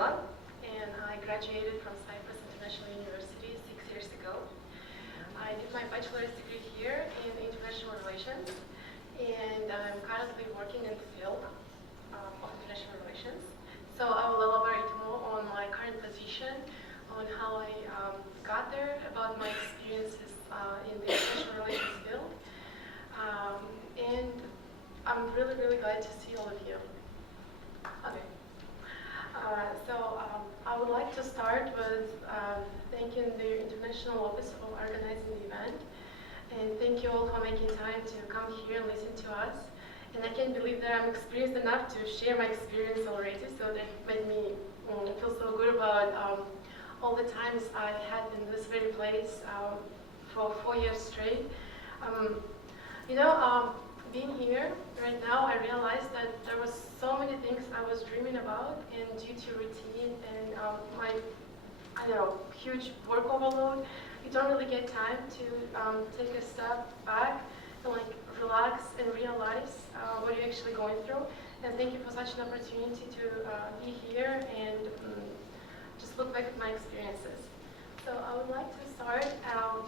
Kamila, and I graduated from Cyprus International University 6 years ago. I did my bachelor's degree here in international relations, and I'm currently working in the field of international relations. So I will elaborate more on my current position, on how I got there, about my experiences in the international relations field, and I'm really, really glad to see all of you. Okay. I would like to start with thanking the International Office for organizing the event, and thank you all for making time to come here and listen to us. And I can't believe that I'm experienced enough to share my experience already, so that made me feel so good about all the times I had in this very place for 4 years straight. Being here right now, I realized that there was so many things I was dreaming about, and due to routine and my, huge work overload, you don't really get time to take a step back and relax and realize what you're actually going through. And thank you for such an opportunity to be here and just look back at my experiences. So I would like to start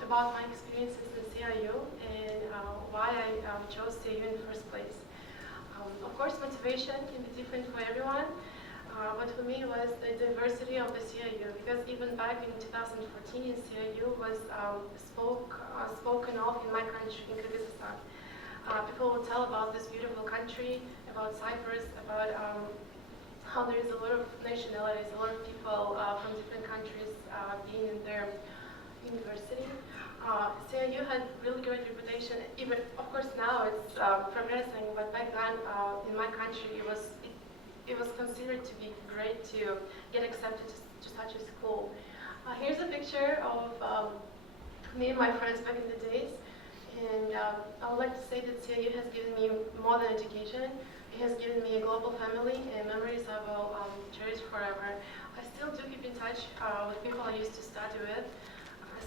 about my experiences in CIU and why I chose CIU in the first place. Of course, motivation can be different for everyone, but for me it was the diversity of the CIU, because even back in 2014, CIU was spoken of in my country, in Kyrgyzstan. People would tell about this beautiful country, about Cyprus, about how there is a lot of nationalities, a lot of people from different countries being in their university. CIU had really great reputation. Even, of course, now it's progressing, but back then in my country it was considered to be great to get accepted to such a school. Here's a picture of me and my friends back in the days, and I would like to say that CIU has given me more than education. It has given me a global family and memories I will cherish forever. I still do keep in touch with people I used to study with.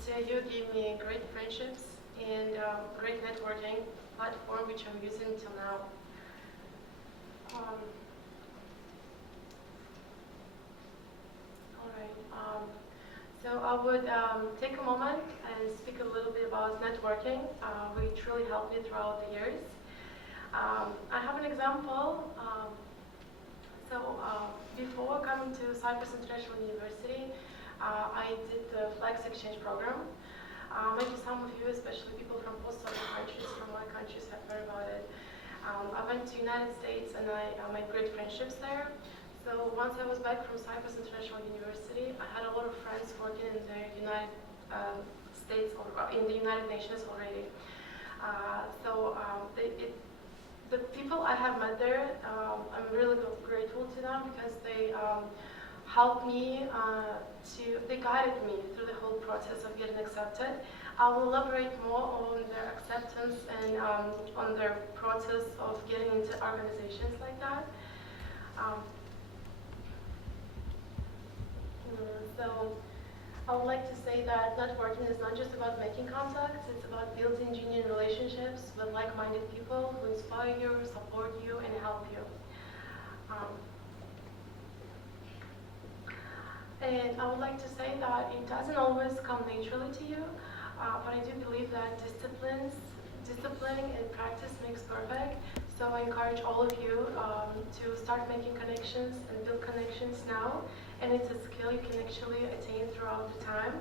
CIU gave me great friendships and great networking platform, which I'm using till now. So I would take a moment and speak a little bit about networking, which really helped me throughout the years. I have an example. Before coming to Cyprus International University, I did the Flex Exchange program. Maybe some of you, especially people from post-Soviet countries, from my countries, have heard about it. I went to the United States and I made great friendships there. So once I was back from Cyprus International University, I had a lot of friends working in the United States or in the United Nations already. The people I have met there, I'm really grateful to them, because they helped me they guided me through the whole process of getting accepted. I will elaborate more on their acceptance and on their process of getting into organizations like that. So I would like to say that networking is not just about making contacts, it's about building genuine relationships with like-minded people who inspire you, support you, and help you. And I would like to say that it doesn't always come naturally to you, but I do believe that discipline and practice makes perfect. So I encourage all of you to start making connections and build connections now, and it's a skill you can actually attain throughout the time.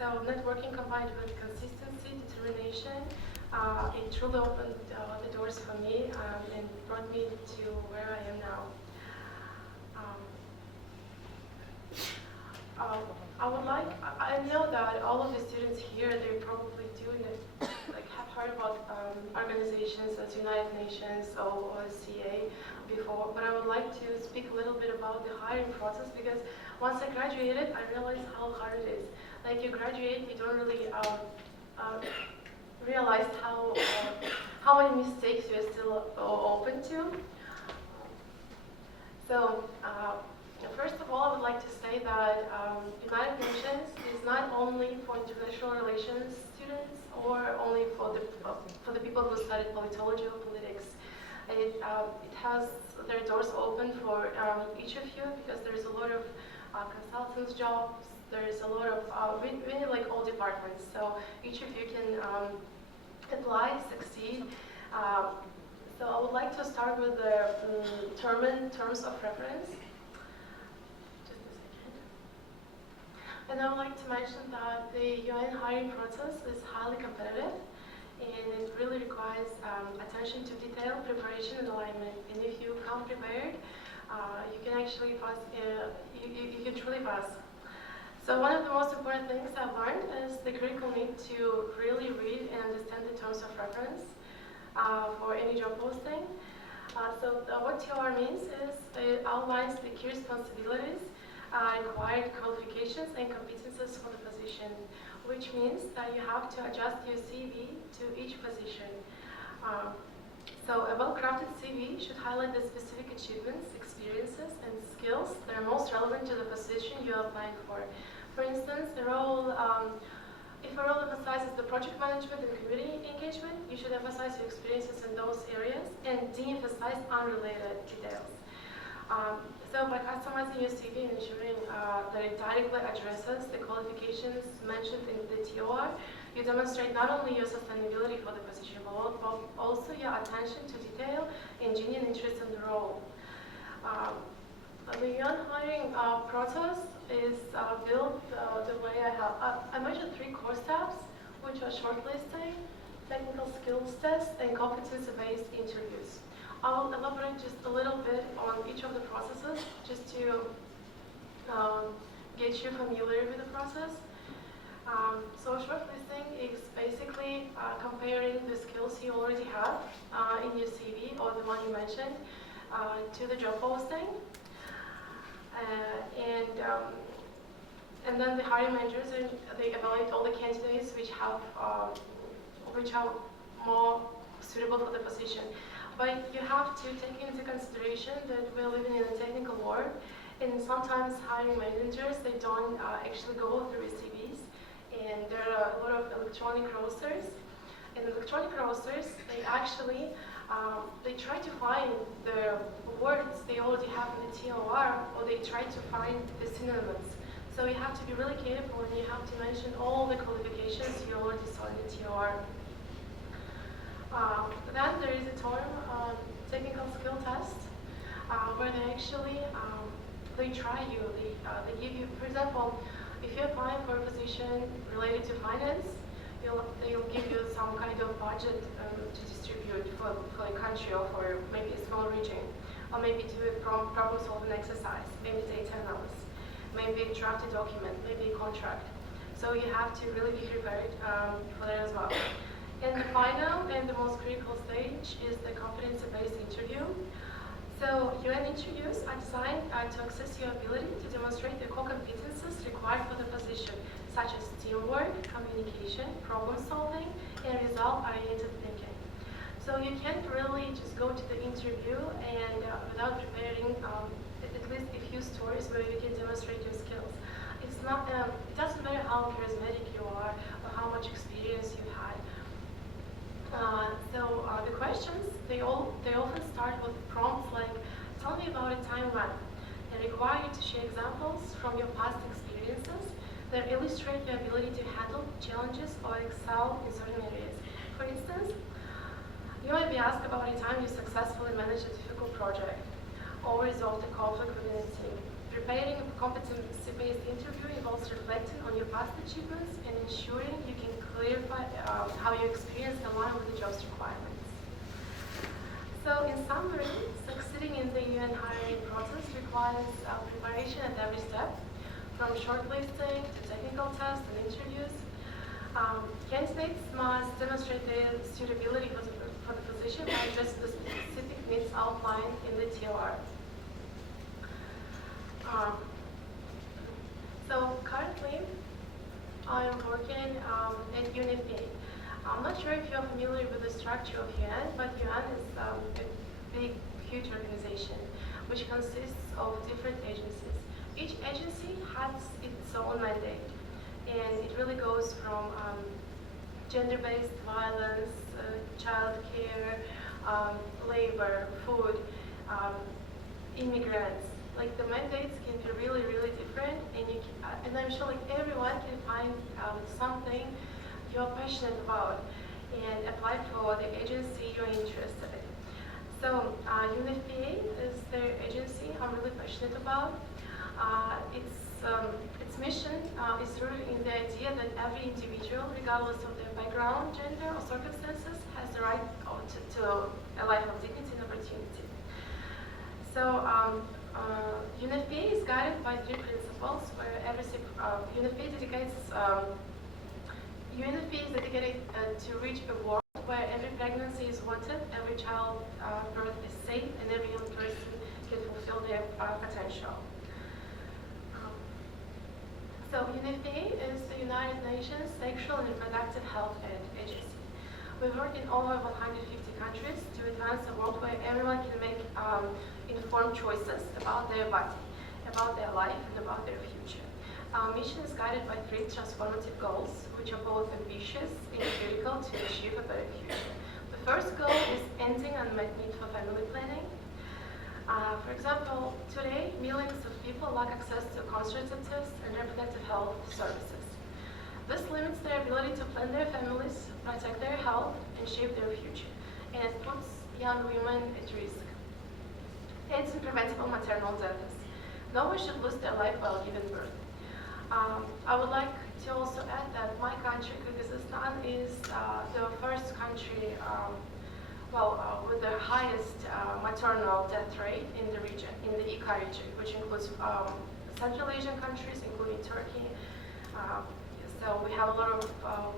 So networking combined with consistency, determination, it truly opened the doors for me and brought me to where I am now. I know that all of the students here, they're probably doing it, have heard about organizations as United Nations or OSCE before, but I would like to speak a little bit about the hiring process, because once I graduated, I realized how hard it is. Like, you graduate, you don't really realize how many mistakes you're still open to. So, first of all, I would like to say that United Nations is not only for international relations students or only for the people who studied politology or politics. It has their doors open for each of you because there's a lot of consultants jobs. There's a lot of really like all departments. So each of you can apply, succeed. So I would like to start with the terms of reference. Just a second. And I would like to mention that the UN hiring process is highly competitive, and it really requires attention to detail, preparation, and alignment. And if you come prepared, you can actually pass. You can truly pass. So one of the most important things I've learned is the critical need to really read and understand the terms of reference for any job posting. What TOR means is it outlines the key responsibilities, required qualifications and competences for the position, which means that you have to adjust your CV to each position. So a well-crafted CV should highlight the specific achievements, experiences, and skills that are most relevant to the position you're applying for. For instance, if a role emphasizes the project management and community engagement, you should emphasize your experiences in those areas and de-emphasize unrelated details. So by customizing your CV and ensuring that it directly addresses the qualifications mentioned in the TOR, you demonstrate not only your sustainability for the position, but also your attention to detail and genuine interest in the role. The UN hiring process is built the way I have. I mentioned 3 core steps, which are shortlisting, technical skills test, and competency-based interviews. I will elaborate just a little bit on each of the processes, just to get you familiar with the process. So shortlisting is basically comparing the skills you already have in your CV or the one you mentioned to the job posting. And then the hiring managers, they evaluate all the candidates which are more suitable for the position. But you have to take into consideration that we're living in a technical world, and sometimes hiring managers, they don't actually go through CVs, and there are a lot of electronic rosters. And electronic rosters, they actually they try to find the words they already have in the TOR, or they try to find the synonyms. So you have to be really careful, and you have to mention all the qualifications you already saw in the TOR. Then there is a term, technical skill test, where they actually they try you. They give you, for example, if you're applying for a position related to finance, they'll give you some kind of budget to distribute for a country or for maybe a small region, or maybe do a problem-solving exercise, maybe data analysis, maybe draft a document, maybe a contract. So you have to really be prepared for that as well. And the final and the most critical stage is the competency-based interview. So UN interviews are designed to assess your ability to demonstrate the core competences required for the position, such as teamwork, communication, problem solving, and result-oriented thinking. So you can't really just go to the interview and without preparing at least a few stories where you can demonstrate your skills. It's not. It doesn't matter how charismatic you are or how much experience you've had. The questions, they often start with prompts like, tell me about a time when, and require you to share examples from your past experiences that illustrate your ability to handle challenges or excel in certain areas. For instance, you might be asked about a time you successfully managed a difficult project or resolved a conflict within a team. Preparing a competency-based interview involves reflecting on your past achievements and ensuring you can clarify how your experience aligns with the job's requirements. So in summary, succeeding in the UN hiring process requires preparation at every step, from shortlisting to technical tests and interviews. Candidates must demonstrate their suitability for the position by addressing the specific needs outlined in the TOR. So currently, I am working at UNFPA. I'm not sure if you're familiar with the structure of UN, but UN is a big, huge organization which consists of different agencies. Each agency has its own mandate, and it really goes from gender-based violence, child care, labor, food, um, immigrants. Like the mandates can be really, really different, and and I'm sure like everyone can find something you're passionate about and apply for the agency you're interested in. So UNFPA is the agency I'm really passionate about. Its mission is rooted in the idea that every individual, regardless of their background, gender, or circumstances, has the right to a life of dignity and opportunity. So UNFPA is guided by 3 principles, where UNFPA is dedicated to reach a world where every pregnancy is wanted, every child birth is safe, and every young person can fulfill their potential. So UNFPA is the United Nations Sexual and Reproductive Health Agency. We work in over 150 countries to advance a world where everyone can make informed choices about their body, about their life, and about their future. Our mission is guided by 3 transformative goals, which are both ambitious and critical to achieve a better future. The first goal is ending unmet need for family planning. For example, today, millions of people lack access to contraceptives and reproductive health services. This limits their ability to plan their families, protect their health, and shape their future, and it puts young women at risk. AIDS and preventable maternal deaths. No one should lose their life while giving birth. I would like to also add that my country, Kyrgyzstan, is the first country with the highest maternal death rate in the region, in the ICA region, which includes Central Asian countries, including Turkey. So we have a lot of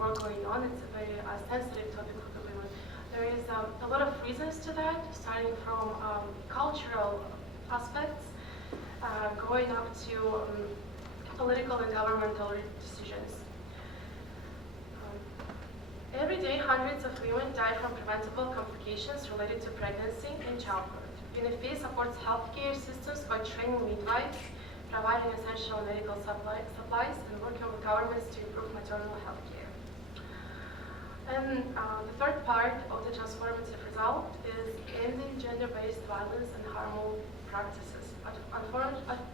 work going on. It's a very sensitive topic for the women. There is a lot of reasons to that, starting from cultural aspects, going up to political and governmental decisions. Every day, hundreds of women die from preventable complications related to pregnancy and childbirth. UNFPA supports healthcare systems by training midwives, providing essential medical supplies, and working with governments to improve maternal health care. And the third part of the transformative result is ending gender-based violence and harmful practices.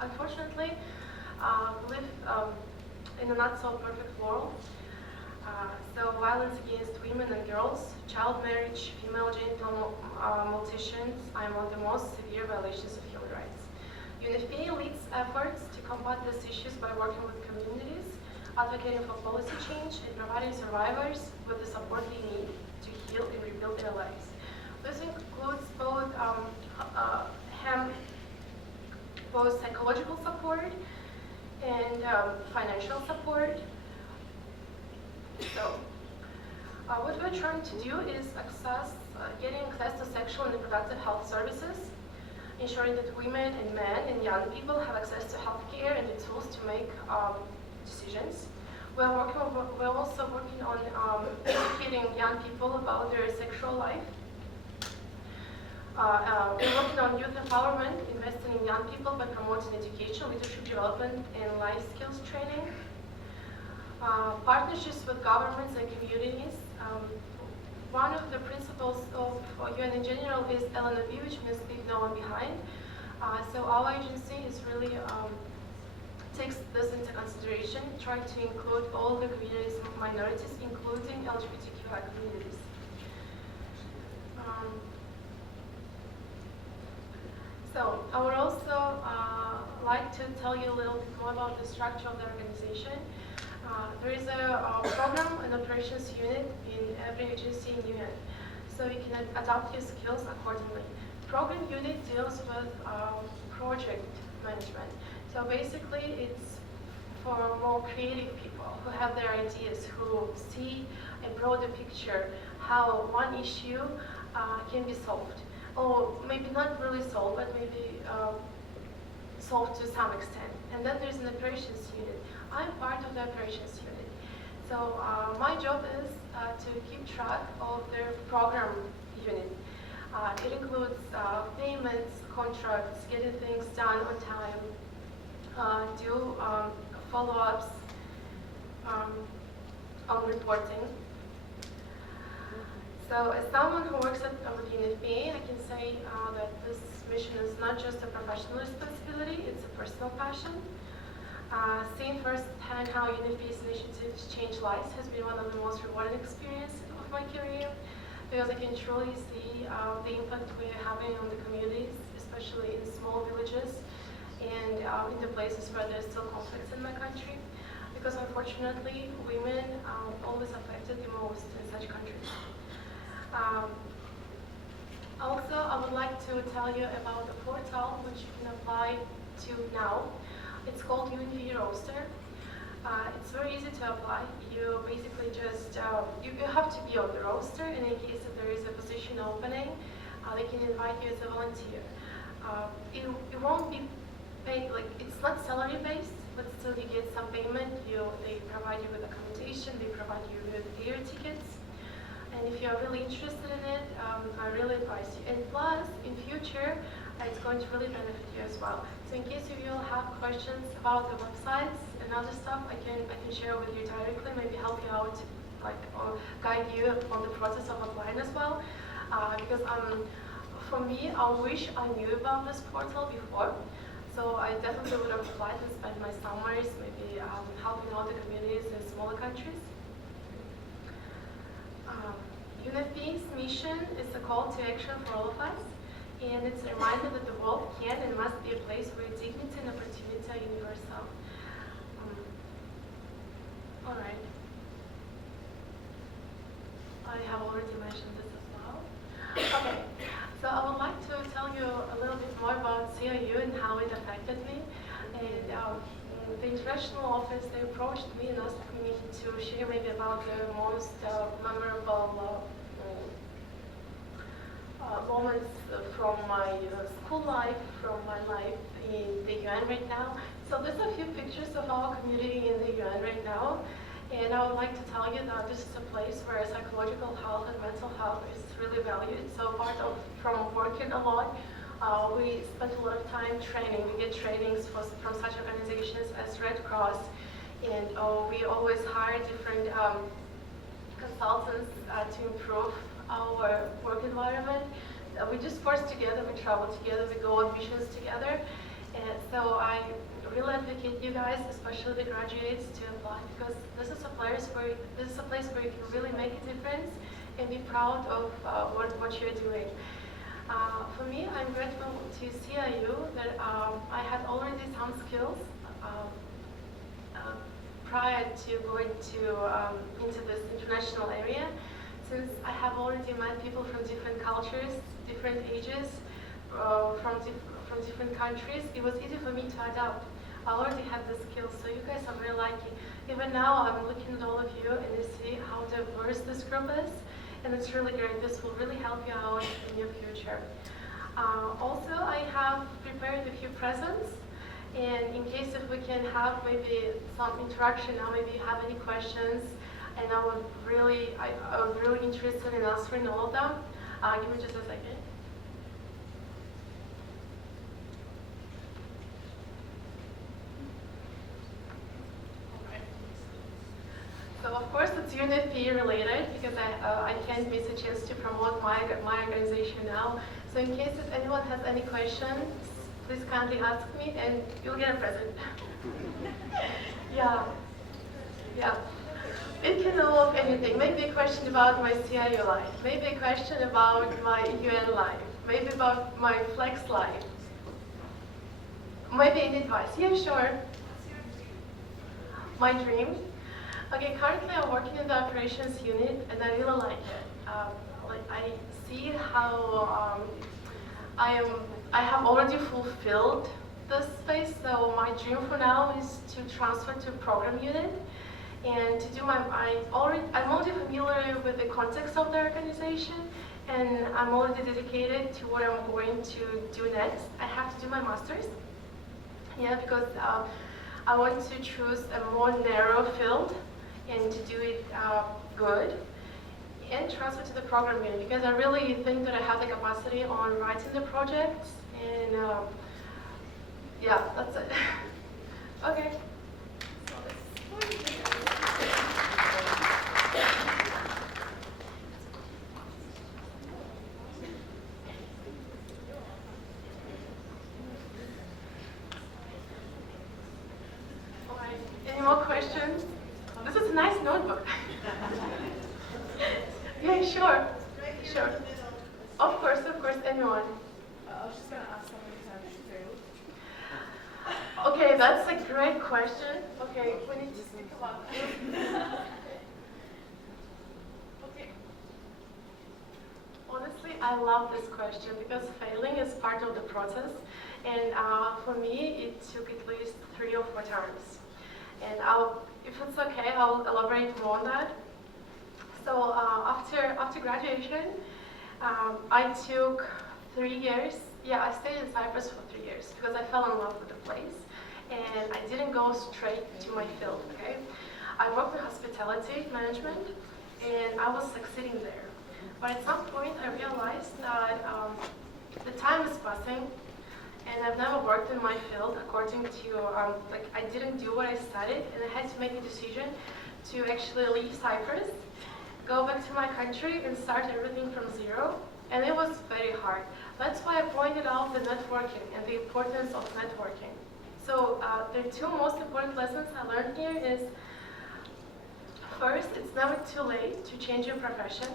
Unfortunately, we live in a not-so-perfect world. So violence against women and girls, child marriage, female genital mutilations are among the most severe violations of human rights. UNFPA leads efforts to combat these issues by working with communities, advocating for policy change, and providing survivors with the support they need to heal and rebuild their lives. This includes both psychological support and financial support. So, what we're trying to do is getting access to sexual and reproductive health services, ensuring that women and men and young people have access to healthcare and the tools to make decisions. We're also working on educating young people about their sexual life. We're working on youth empowerment, investing in young people by promoting education, leadership development, and life skills training. Partnerships with governments and communities. One of the principles of UN in general is LNB, which means leave no one behind. So our agency is really takes this into consideration, trying to include all the communities of minorities, including LGBTQI communities. So I would also like to tell you a little bit more about the structure of the organization. There is a program and operations unit in every agency in UN, so you can adapt your skills accordingly. Program unit deals with project management. So basically, it's for more creative people who have their ideas, who see a broader picture how one issue can be solved, or maybe not really solved, but maybe solved to some extent. And then there's an operations unit. I'm part of the operations unit. So my job is to keep track of the program unit. It includes payments, contracts, getting things done on time, do follow-ups on reporting. So as someone who works with UNFPA, I can say that this mission is not just a professional responsibility, it's a personal passion. Seeing firsthand how UNFPA's initiatives change lives has been one of the most rewarding experiences of my career, because I can truly see the impact we're having on the communities, especially in small villages and in the places where there's still conflicts in my country, because unfortunately women are always affected the most in such countries. Also, I would like to tell you about a portal which you can apply to now. It's called UNV Roster. It's very easy to apply. You basically just, you have to be on the roster, and in case that there is a position opening, they can invite you as a volunteer. It won't be paid, like, it's not salary based, but still you get some payment. They provide you with accommodation, they provide you with air tickets. And if you're really interested in it, I really advise you. And plus, in future, it's going to really benefit you as well. So in case if you'll have questions about the websites and other stuff, I can share with you directly, maybe help you out, like, or guide you on the process of applying as well. Because for me, I wish I knew about this portal before. So I definitely would have applied and spent my summers maybe helping out the communities in smaller countries. UNFPA's mission is a call to action for all of us, and it's a reminder that the world can and must be a place where dignity and opportunity are universal. All right. I have already mentioned this as well. Okay, so I would like to tell you a little bit more about CIU and how it affected me. And the international office, they approached me and asked me to share maybe about the most memorable moments from my school life, from my life in the UN right now. So there's a few pictures of our community in the UN right now. And I would like to tell you that this is a place where psychological health and mental health is really valued. So apart from working a lot, we spend a lot of time training. We get trainings from such organizations as Red Cross, and we always hire different consultants to improve our work environment. We just course together, we travel together, we go on missions together. And so I really advocate you guys, especially the graduates, to apply, because this is a place where you can really make a difference and be proud of what you're doing. For me, I'm grateful to CIU that I had already some skills prior to going into this international area, since I have already met people from different cultures, different ages, from different countries. It was easy for me to adapt. I already had the skills, so you guys are very lucky. Even now, I'm looking at all of you and you see how diverse this group is, and it's really great. This will really help you out in your future. Also, I have prepared a few presents, and in case if we can have maybe some interaction now, maybe you have any questions, and I'm really interested in answering all of them. Give me just a second. So of course it's UNFPA related, because I can't miss a chance to promote my organization now. So in case if anyone has any questions, please kindly ask me and you'll get a present. Yeah. It can involve anything. Maybe a question about my CIU life, maybe a question about my UN life, maybe about my Flex life, maybe any advice. Yeah, sure. My dream? Okay, currently I'm working in the operations unit and I really like it. I see how I have already fulfilled this space, so my dream for now is to transfer to program unit and to do I'm already familiar with the context of the organization, and I'm already dedicated to what I'm going to do next. I have to do my master's, because I want to choose a more narrow field and to do it good, and transfer to the program unit, because I really think that I have the capacity on writing the projects, and that's it. Okay. questions? This is a nice notebook. Yeah, sure. Sure. Of course, anyone. I was just going to ask how many times you failed. Okay, that's a great question. Okay, we need to speak about that. Okay. Honestly, I love this question because failing is part of the process. And for me, it took at least 3 or 4 times. And if it's okay, I'll elaborate more on that. So after graduation, I took 3 years. Yeah, I stayed in Cyprus for 3 years because I fell in love with the place, and I didn't go straight to my field. Okay, I worked in hospitality management, and I was succeeding there. But at some point, I realized that the time is passing, and I've never worked in my field according to like I didn't do what I studied, and I had to make a decision to actually leave Cyprus, go back to my country and start everything from zero, and it was very hard. That's why I pointed out the networking and the importance of networking. So the 2 most important lessons I learned here is, first, it's never too late to change your profession,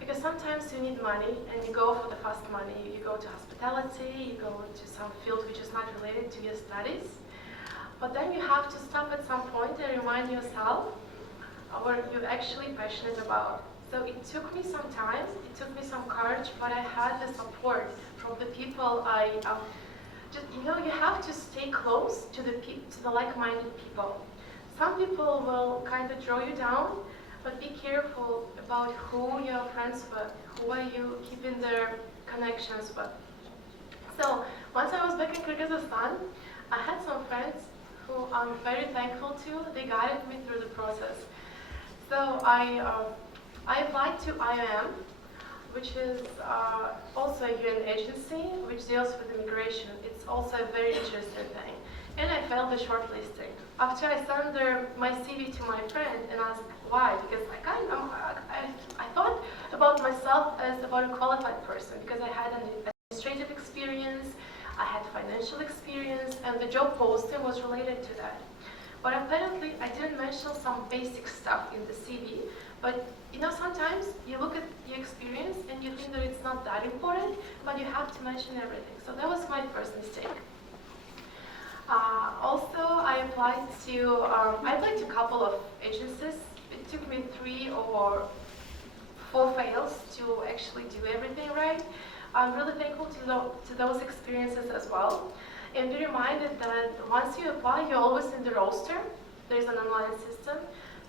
because sometimes you need money and you go for the fast money. You go to hospitality, you go to some field which is not related to your studies, but then you have to stop at some point and remind yourself what you're actually passionate about. So it took me some time, it took me some courage, but I had the support from the people you have to stay close to the like-minded people. Some people will kind of draw you down, but be careful about who you're friends with, who are you keeping their connections with. So once I was back in Kyrgyzstan, I had some friends who I'm very thankful to. They guided me through the process. So I applied to IOM, which is also a UN agency which deals with immigration. It's also a very interesting thing. And I failed the shortlisting. After I sent my CV to my friend and asked why, because I thought about myself as about a qualified person because I had an administrative experience, I had financial experience, and the job posting was related to that. But apparently, I didn't mention some basic stuff in the CV. But sometimes you look at your experience and you think that it's not that important, but you have to mention everything. So that was my first mistake. Also, I applied to a couple of agencies. It took me 3 or 4 fails to actually do everything right. I'm really thankful to those experiences as well. And be reminded that once you apply, you're always in the roster. There's an online system,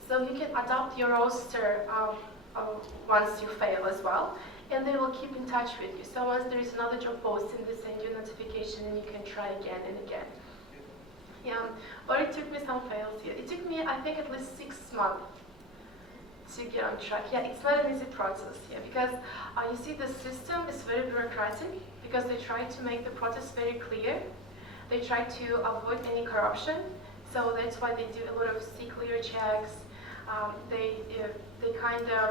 so you can adopt your roster once you fail as well, and they will keep in touch with you. So once there is another job posting, they send you a notification and you can try again and again. Yeah, but it took me some fails here. It took me, I think, at least 6 months to get on track. Yeah, it's not an easy process here because you see the system is very bureaucratic because they try to make the process very clear. They try to avoid any corruption, so that's why they do a lot of C-clear checks. They kind of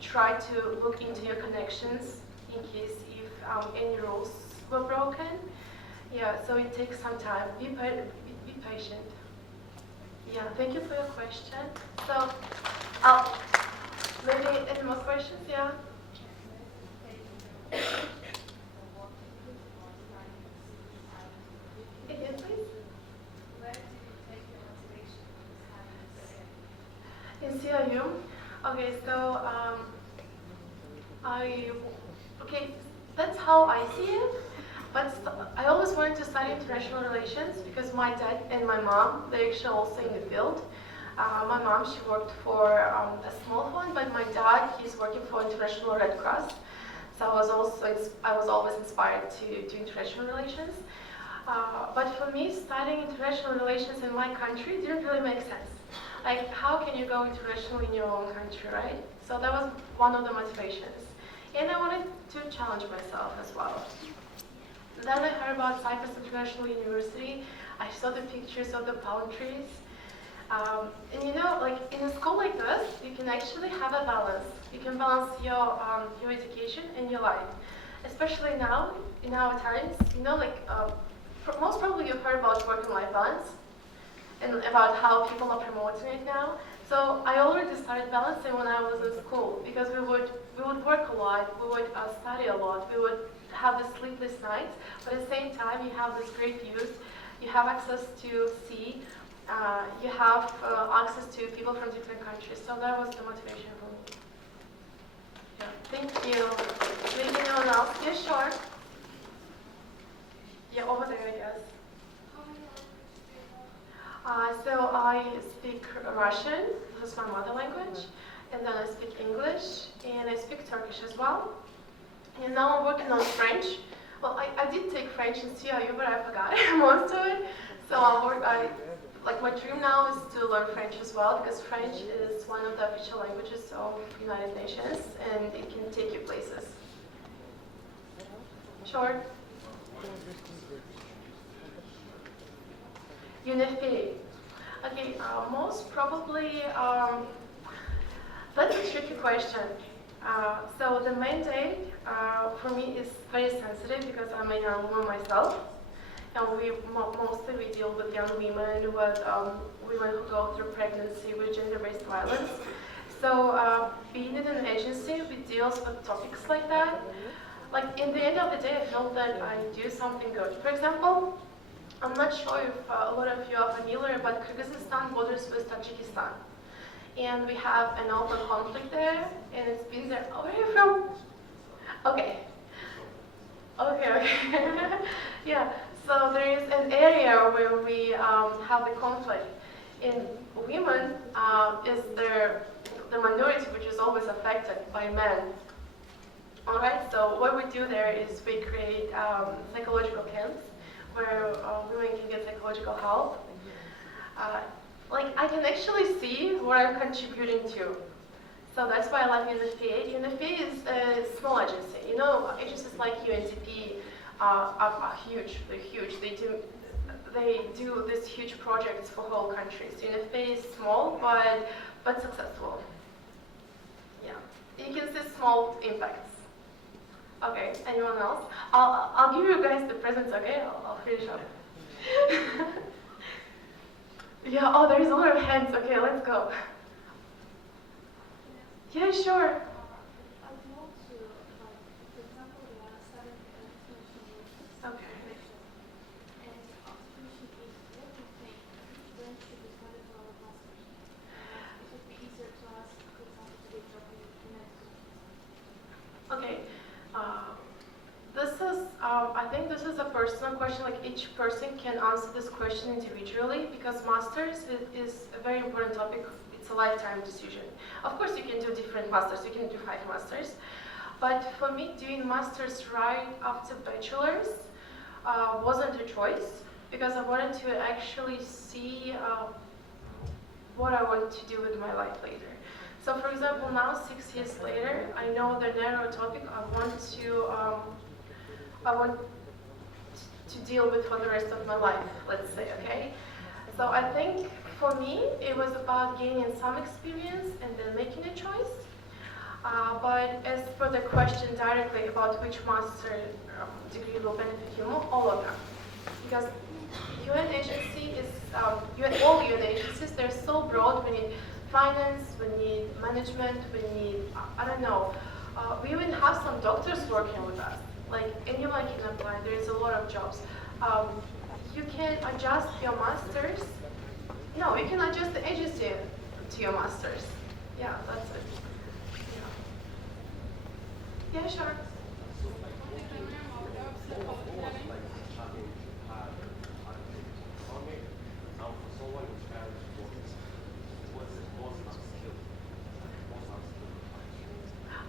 try to look into your connections in case if any rules were broken. Yeah, so it takes some time. Be patient. Yeah, thank you for your question. So, maybe any more questions? Yeah. Again, please. Where did you take your motivation in CIU? Okay, so that's how I see it. But I always wanted to study international relations because my dad and my mom, they're actually also in the field. My mom, she worked for a small one, but my dad, he's working for International Red Cross. So I was always inspired to do international relations. But for me, studying international relations in my country didn't really make sense. Like, how can you go international in your own country, right? So that was one of the motivations. And I wanted to challenge myself as well. Then I heard about Cyprus International University. I saw the pictures of the palm trees. And like in a school like this, you can actually have a balance. You can balance your education and your life. Especially now, in our times, most probably you've heard about work and life balance. and about how people are promoting it now. So I already started balancing when I was in school because we would work a lot, we would study a lot, we would have the sleepless nights, but at the same time you have this great views, you have access to sea, you have access to people from different countries. So that was the motivation for me. Yeah, thank you. Maybe anyone else? Yeah, sure. Yeah, over there, I guess. So I speak Russian, this is my mother language, and then I speak English, and I speak Turkish as well. And now I'm working on French. Well, I did take French in CIU, but I forgot most of it. So my dream now is to learn French as well, because French is one of the official languages of United Nations, and it can take you places. Sure. UNFPA. Okay, most probably, that's a tricky question. So the mandate for me is very sensitive because I'm a young woman myself, and mostly we deal with young women, with women who go through pregnancy with gender-based violence. So being in an agency, we deal with topics like that. Like in the end of the day, I feel that I do something good. For example, I'm not sure if a lot of you are familiar, but Kyrgyzstan borders with Tajikistan. And we have an open conflict there, and it's been there. Oh, where are you from? Okay. Okay. Yeah, so there is an area where we have the conflict. And women is the minority which is always affected by men. Alright, so what we do there is we create psychological camps where women can get psychological help. I can actually see what I'm contributing to. So that's why I like UNFPA. UNFPA is a small agency. You know, agencies like UNDP are huge. They're huge. They do these huge projects for whole countries. UNFPA is small, but successful. Yeah, you can see small impacts. Okay, anyone else? I'll give you guys the presents, okay? I'll finish up. Yeah, oh, there's a lot of hands. Okay, let's go. Yeah, sure. Okay. Okay. I think this is a personal question. Like each person can answer this question individually because masters is a very important topic. It's a lifetime decision. Of course, you can do different masters. You can do 5 masters, but for me, doing masters right after bachelor's wasn't a choice because I wanted to actually see what I want to do with my life later. So, for example, now 6 years later, I know the narrow topic I want to deal with for the rest of my life, let's say, okay? So I think for me, it was about gaining some experience and then making a choice. But as for the question directly about which master degree will benefit you more, all of them. Because UN agency is, all UN agencies, they're so broad. We need finance, we need management, we need, I don't know, we even have some doctors working with us. Like anyone can apply, there is a lot of jobs. You can adjust your masters. No, you can adjust the agency to your masters. Yeah, that's it. Yeah, sure.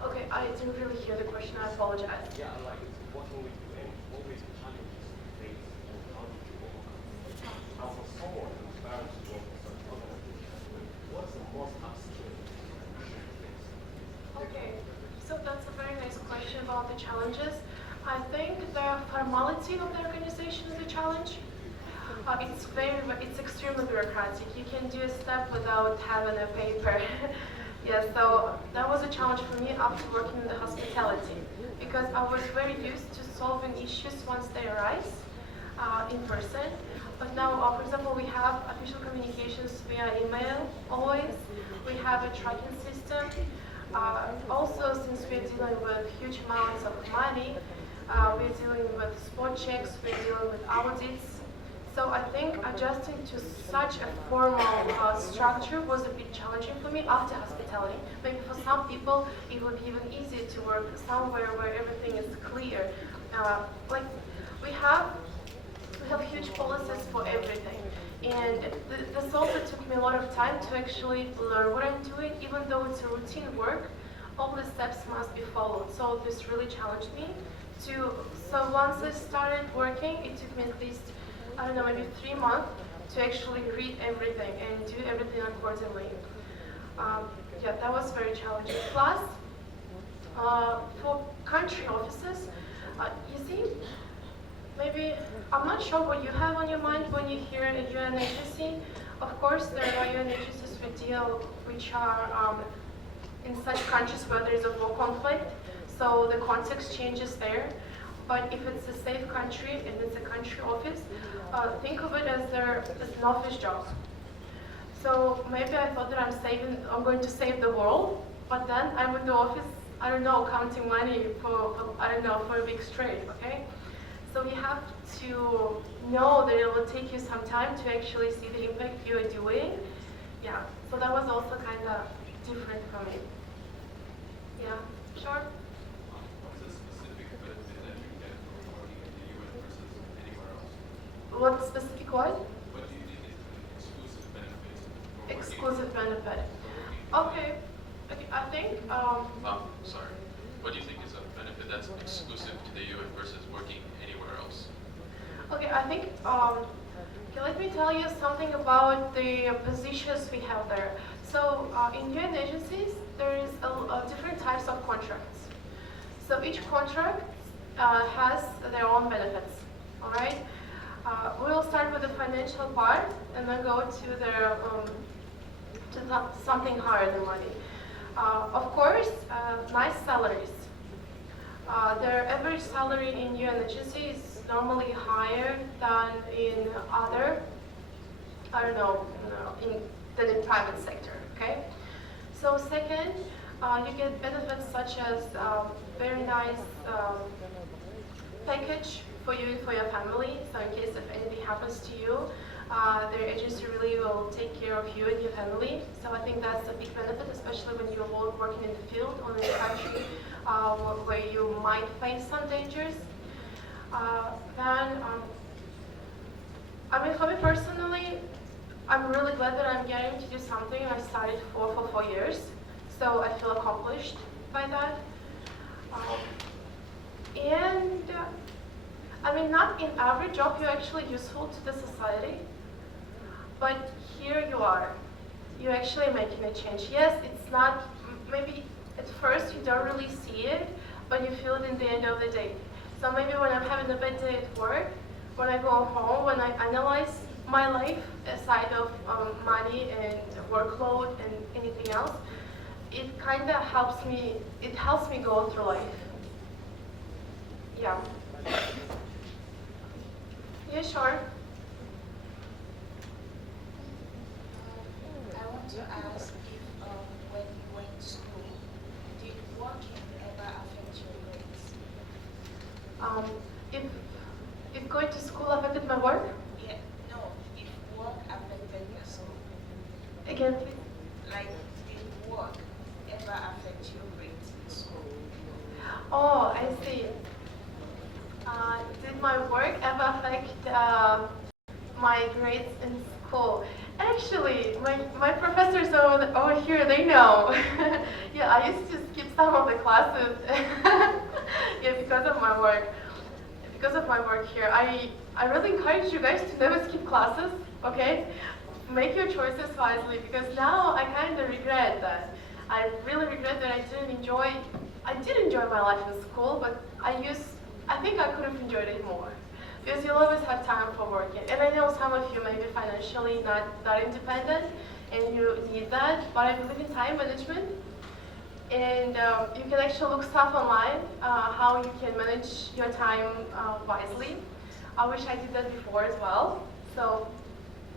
Okay, I didn't really hear the question. I apologize. Yeah, like what will we do and what will the challenges we face and how did you overcome? Now for someone who's bound to work in such organization, what's the most tough skill you should face? Okay, so that's a very nice question about the challenges. I think the formality of the organization is a challenge. It's extremely bureaucratic. You can do a step without having a paper. Yeah, so that was a challenge for me after working in the hospitality because I was very used to solving issues once they arise in person. But now, for example, we have official communications via email always. We have a tracking system. Also, since we're dealing with huge amounts of money, we're dealing with spot checks, we're dealing with audits. So I think adjusting to such a formal structure was a bit challenging for me after hospitality. Maybe for some people it would be even easier to work somewhere where everything is clear. Like we have huge policies for everything. And this also took me a lot of time to actually learn what I'm doing, even though it's a routine work, all the steps must be followed. So this really challenged me so once I started working, it took me at least, I don't know, maybe 3 months to actually read everything and do everything accordingly. Yeah, that was very challenging. Plus, for country offices, you see, maybe, I'm not sure what you have on your mind when you hear a UN agency. Of course, there are UN agencies which are in such countries where there is a war conflict, so the context changes there. But if it's a safe country and it's a country office, think of it as an office job. So maybe I thought that I'm going to save the world, but then I'm in the office, I don't know, counting money for a week straight, okay? So you have to know that it will take you some time to actually see the impact you are doing. Yeah, so that was also kind of different for me. Yeah, sure. What's a specific benefit that you get from working in the UN versus anywhere else? What specific what? What do you think is an exclusive benefit for Exclusive benefit. working Okay, I think, sorry. What do you think is a benefit that's exclusive to the UN versus working anywhere else? okay, I think, okay, let me tell you something about the positions we have there. So in UN agencies, there is different types of contracts. So each contract has their own benefits, all right? We'll start with the financial part and then go to something higher than money. Of course, nice salaries. Their average salary in UN agency is normally higher than in other, than in private sector, okay? So second, you get benefits such as very nice package for you and for your family. So in case if anything happens to you, their agency really will take care of you and your family. So I think that's a big benefit, especially when you're working in the field or in a country where you might face some dangers. For me personally, I'm really glad that I'm getting to do something I studied for 4 years. So I feel accomplished by that. Not in every job you're actually useful to the society, but here you are. You're actually making a change. Yes, it's not, maybe at first you don't really see it, but you feel it in the end of the day. So maybe when I'm having a bad day at work, when I go home, when I analyze my life aside of money and workload and anything else, it kind of helps me go through life. Yeah. Yeah, sure. I want to ask if when you went to school, did working ever affect your grades? If going to school affected my work? Yeah, no, if work affected your school. Again, please. Like, did work ever affect your grades in school? Oh, I see. Did my work ever affect my grades in school? Actually, my professors over here, they know. Yeah, I used to skip some of the classes. Yeah, because of my work. Because of my work here, I really encourage you guys to never skip classes, okay? Make your choices wisely, because now I kind of regret that. I really regret that I did enjoy my life in school, but I think I could have enjoyed it more. Because you'll always have time for working. And I know some of you may be financially not that independent, and you need that, but I believe in time management. And you can actually look stuff online, how you can manage your time wisely. I wish I did that before as well. So,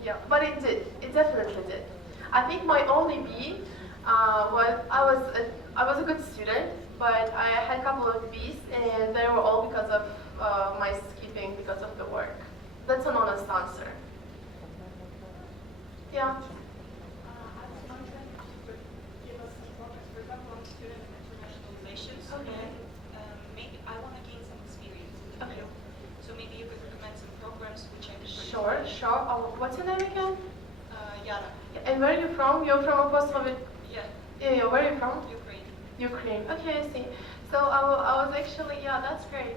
yeah, but it did. It definitely did. I think my only B was I was a good student, but I had a couple of Bs, and they were all because of my skipping, because of the work. That's an honest answer. Yeah. I was wondering if you could give us some progress, for example, on student and international relations. Okay. And maybe I want to gain some experience in the Okay. field. So maybe you could recommend some programs which I could Sure, sure. What's your name again? Yara. And where are you from? You're from a post-Soviet. Yeah, Yeah, where are you from? Ukraine. Ukraine. Okay, I see. So I was actually, yeah, that's great.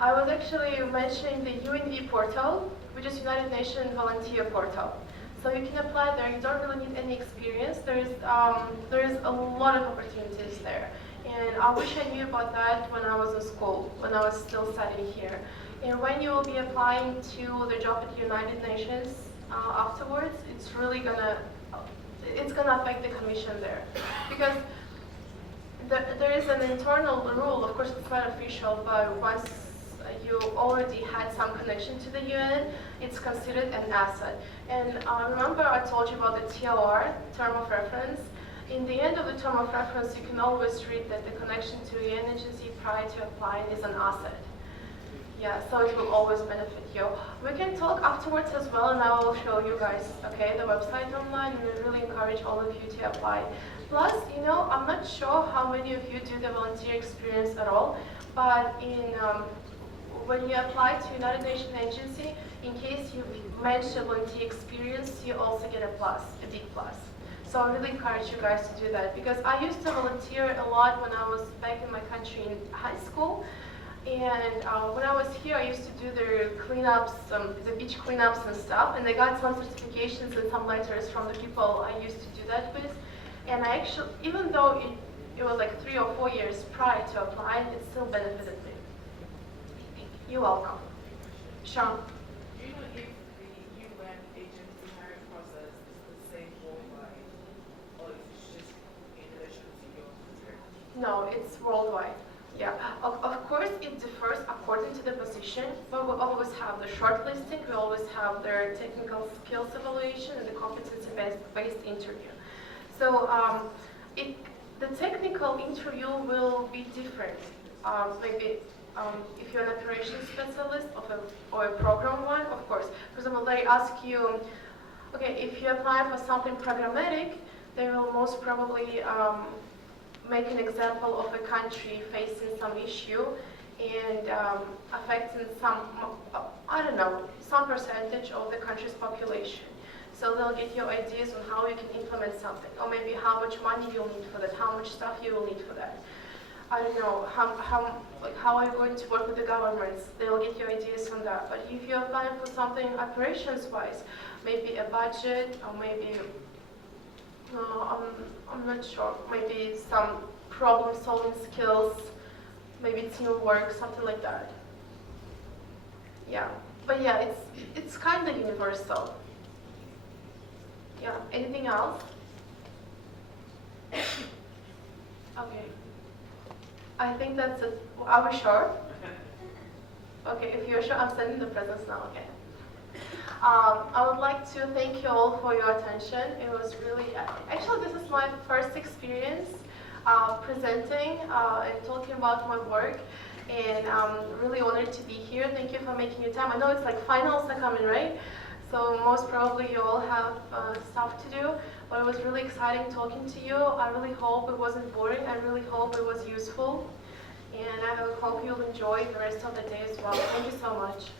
I was actually mentioning the UNV portal, which is United Nations Volunteer Portal. So you can apply there. You don't really need any experience. There's a lot of opportunities there. And I wish I knew about that when I was in school, when I was still studying here. And when you will be applying to the job at the United Nations afterwards, it's really gonna affect the commission there, because there is an internal rule. Of course, it's not official, but once you already had some connection to the UN, it's considered an asset. And remember I told you about the TOR, term of reference. In the end of the term of reference, you can always read that the connection to a UN agency prior to applying is an asset. Yeah, so it will always benefit you. We can talk afterwards as well, and I will show you guys, okay, the website online. We really encourage all of you to apply. Plus, you know, I'm not sure how many of you do the volunteer experience at all, but when you apply to United Nations agency, in case you mention volunteer experience, you also get a plus, a big plus. So I really encourage you guys to do that, because I used to volunteer a lot when I was back in my country in high school. And when I was here, I used to do the cleanups, the beach cleanups and stuff. And I got some certifications and some letters from the people I used to do that with. And I actually, even though it was like 3 or 4 years prior to applying, it still benefited me. You're welcome. Sean. Do you know if the UN agency hiring process is the same worldwide, or is it just in relation to your country? No, it's worldwide. Yeah, of course it differs according to the position, but we always have the shortlisting, we always have their technical skills evaluation and the competency-based interview. So the technical interview will be different. Maybe if you're an operations specialist or a program one, of course. For example, they ask you, okay, if you apply for something programmatic, they will most probably make an example of a country facing some issue and affecting some, I don't know, some percentage of the country's population. So they'll get your ideas on how you can implement something, or maybe how much money you'll need for that, how much stuff you will need for that. I don't know, how are you going to work with the governments? They'll get your ideas from that. But if you're applying for something operations-wise, maybe a budget, or maybe no, I'm not sure. Maybe some problem-solving skills, maybe teamwork, something like that. Yeah, but yeah, it's kind of universal. Yeah. Anything else? Okay. I think that's it. Are we sure? Okay. If you're sure, I'm sending the presents now. Okay. I would like to thank you all for your attention. It was really, actually this is my first experience presenting and talking about my work, and I'm really honored to be here. Thank you for making your time. I know it's like finals are coming, right? So most probably you all have stuff to do, but it was really exciting talking to you. I really hope it wasn't boring. I really hope it was useful, and I hope you'll enjoy the rest of the day as well. Thank you so much.